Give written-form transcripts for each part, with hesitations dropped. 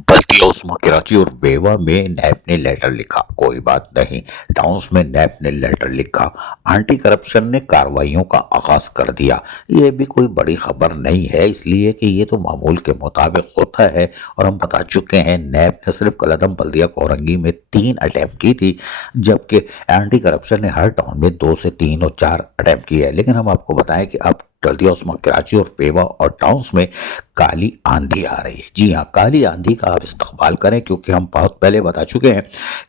बल्कि उस्मा कराची और बेवा में नैब ने लेटर लिखा, कोई बात नहीं। टाउन्स में नैब ने लेटर लिखा, एंटी करप्शन ने कार्रवाइयों का आगाज कर दिया। ये भी कोई बड़ी खबर नहीं है, इसलिए कि ये तो मामूल के मुताबिक होता है। और हम बता चुके हैं, नैब ने सिर्फ कलदम बल्दिया कोरंगी में 3 अटैम्प्ट की थी, जबकि एंटी करप्शन ने हर टाउन में 2 से 3 और 4 अटैम्प्ट किए हैं। लेकिन हम आपको बताएं कि अब बल्दिया उस्मा कराची और पेवा और टाउन्स में काली आंधी आ रही है। जी हाँ, काली आंधी का आप इस्तकबाल करें, क्योंकि हम बहुत पहले बता चुके हैं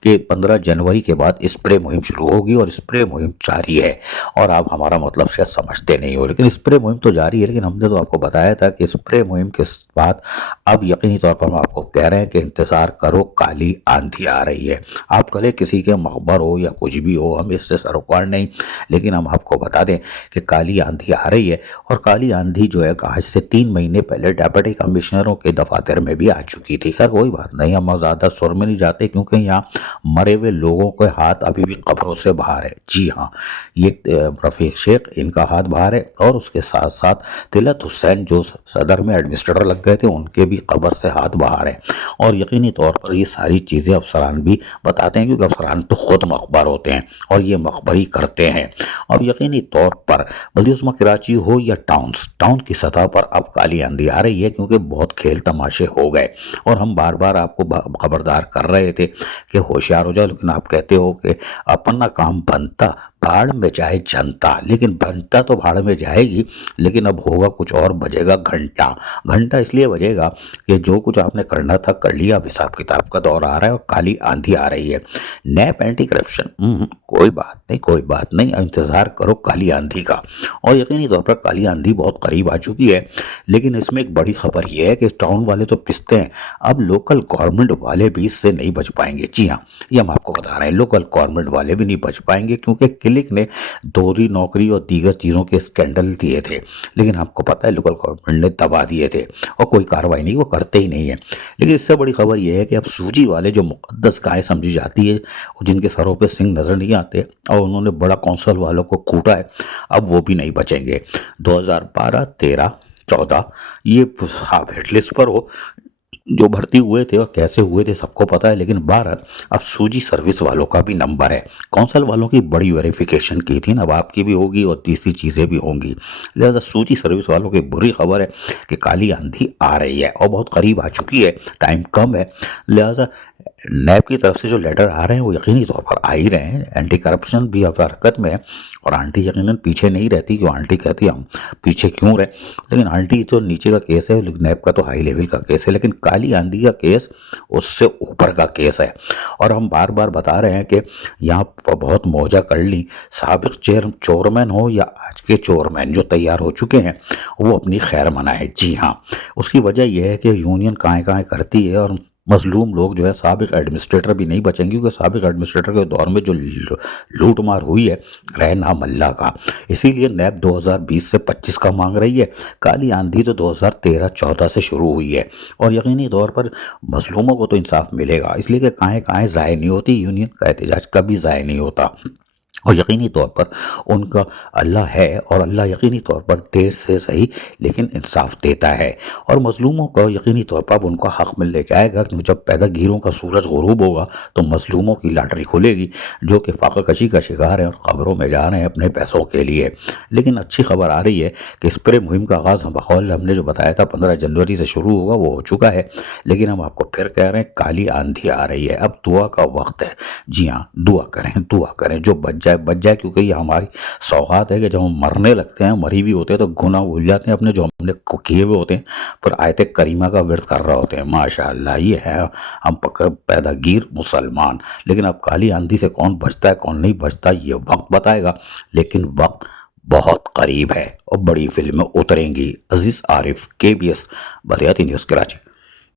कि 15 जनवरी के बाद स्प्रे मुहिम शुरू होगी और स्प्रे मुहिम जारी है। और आप हमारा मतलब शायद समझते नहीं हो, लेकिन स्प्रे मुहिम तो जारी है। लेकिन हमने तो आपको बताया था कि स्प्रे मुहिम के बाद अब यकीनी तौर पर हम आपको कह रहे हैं कि इंतज़ार करो, काली आंधी आ रही है। आप कल किसी के मकबर हो या कुछ भी हो, हम इससे सरोकार नहीं, लेकिन हम आपको बता दें कि काली आंधी आ रही है। और काली आंधी जो है आज से 3 महीने पहले डेप्यूटी कमिश्नरों के दफातर में भी आ चुकी थी। खैर कोई बात नहीं, हम ज़्यादा सुर में नहीं जाते, क्योंकि यहाँ मरे हुए लोगों के हाथ अभी भी कब्रों से बाहर है। जी हाँ, ये रफ़ीक शेख, इनका हाथ बाहर है, और उसके साथ साथ तिलत हुसैन जो सदर में एडमिनिस्ट्रेटर लग गए थे, उनके भी कब्र से हाथ बाहर है। और यकीनी तौर पर ये सारी चीज़ें अफसरान भी बताते हैं, क्योंकि अफसरान तो खुद मकबर होते हैं और ये मकबरी करते हैं। और यकीनी तौर पर बल्कि उस्मा कराची हो या टाउन की सतह पर अब काली आंधी आ रही है, क्योंकि बहुत खेल तमाशे हो गए। और हम बार बार आपको खबरदार कर रहे थे कि होशियार हो जाओ, लेकिन आप कहते हो कि अपना काम बनता भाड़ में जाए जनता। लेकिन बनता तो भाड़ में जाएगी, लेकिन अब होगा कुछ और, बजेगा घंटा। घंटा इसलिए बजेगा कि जो कुछ आपने करना था कर लिया, अब हिसाब किताब का दौर आ रहा है और काली आंधी आ रही है। नैप एंटी करप्शन, कोई बात नहीं, कोई बात नहीं, इंतज़ार करो काली आंधी का। और यकीनी तौर पर काली आंधी बहुत करीब आ चुकी है। लेकिन इसमें एक बड़ी खबर यह है कि टाउन वाले तो पिसते हैं, अब लोकल गवर्नमेंट वाले भी इससे नहीं बच पाएंगे। जी हाँ, ये हम आपको बता रहे हैं, लोकल गवर्नमेंट वाले भी नहीं बच पाएंगे, क्योंकि क्लिक ने दोहरी नौकरी और दीगर चीज़ों के स्कैंडल दिए थे। लेकिन आपको पता है लोकल गवर्नमेंट ने दबा दिए थे और कोई कार्रवाई नहीं, वो करते ही नहीं है। लेकिन इससे बड़ी खबर यह है कि अब सूजी वाले, जो मुकद्दस गाय समझी जाती है, जिनके सरों पे सिंह नजर नहीं आते, और उन्होंने बड़ा कौंसल वालों को कूटा है, अब वो भी नहीं बचेंगे। 2012, 13, 14 ये आप हिटलिस्ट पर हो, जो भर्ती हुए थे और कैसे हुए थे सबको पता है। लेकिन 12 अब सूजी सर्विस वालों का भी नंबर है। कौंसल वालों की बड़ी वेरिफिकेशन की थी ना, अब आपकी भी होगी और तीसरी चीज़ें भी होंगी। लिहाजा सूजी सर्विस वालों की बुरी खबर है कि काली आंधी आ रही है और बहुत करीब आ चुकी है, टाइम कम है। लिहाजा नैब की तरफ से जो लेटर आ रहे हैं वो यकीनी तौर पर आ ही रहे हैं। एंटी करप्शन भी अब हरकत में है और आंटी यकीनन पीछे नहीं रहती, क्यों आंटी कहती है हम पीछे क्यों रहे। लेकिन आंटी जो नीचे का केस है, नैब का तो हाई लेवल का केस है, लेकिन काली आंधी का केस उससे ऊपर का केस है। और हम बार बार बता रहे हैं कि यहाँ पर बहुत मौजा कर ली, साबिक चोरमैन हो या आज के चोरमैन जो तैयार हो चुके हैं, वो अपनी खैर मनाए। जी हाँ, उसकी वजह यह है कि यूनियन काएँ काएँ करती है और मजलूम लोग जो है, साबिक एडमिनिस्ट्रेटर भी नहीं बचेंगे, क्योंकि साबिक एडमिनिस्ट्रेटर के दौर में जो लूट मार हुई है, रहना मल्ला का। इसीलिए नैब 2020 से 25 का मांग रही है। काली आंधी तो 2013-14 से शुरू हुई है और यकीनी तौर पर मजलूमों को तो इंसाफ मिलेगा, इसलिए कि काएँ काएँ ज़ाय नहीं होती, यूनियन का एहतजाज कभी ज़ाय नहीं होता। और यकीनी तौर पर उनका अल्लाह है और अल्लाह यकीनी तौर पर देर से सही लेकिन इंसाफ देता है। और मजलूमों को यकीनी तौर पर अब उनका हक़ मिल जाएगा, क्योंकि जब पैदागीरों का सूरज गुरूब होगा तो मजलूमों की लॉटरी खुलेगी, जो कि फाका कशी का शिकार हैं और ख़बरों में जा रहे हैं अपने पैसों के लिए। लेकिन अच्छी खबर आ रही है कि स्प्रे मुहिम का आगाज़ बकौल हमने जो बताया था 15 जनवरी से शुरू होगा, वो हो चुका है। लेकिन हम आपको फिर कह रहे हैं काली आंधी आ रही है, अब दुआ का वक्त है। जी हाँ, दुआ करें, दुआ करें, जो बच जाए, क्योंकि ये हमारी सौगात है कि जब हम मरने लगते हैं, मरी भी होते हैं, तो गुनाह भूल जाते हैं अपने जो हमने किए हुए होते हैं, पर आयत करीमा का विर्द कर रहे होते हैं। माशाअल्लाह, ये है हम पैदागीर मुसलमान। लेकिन अब काली आंधी से कौन बचता है कौन नहीं बचता, ये वक्त बताएगा। लेकिन वक्त बहुत करीब है और बड़ी फिल्में उतरेंगी। अजीज आरिफ, KBS बदियाती न्यूज़, कराची।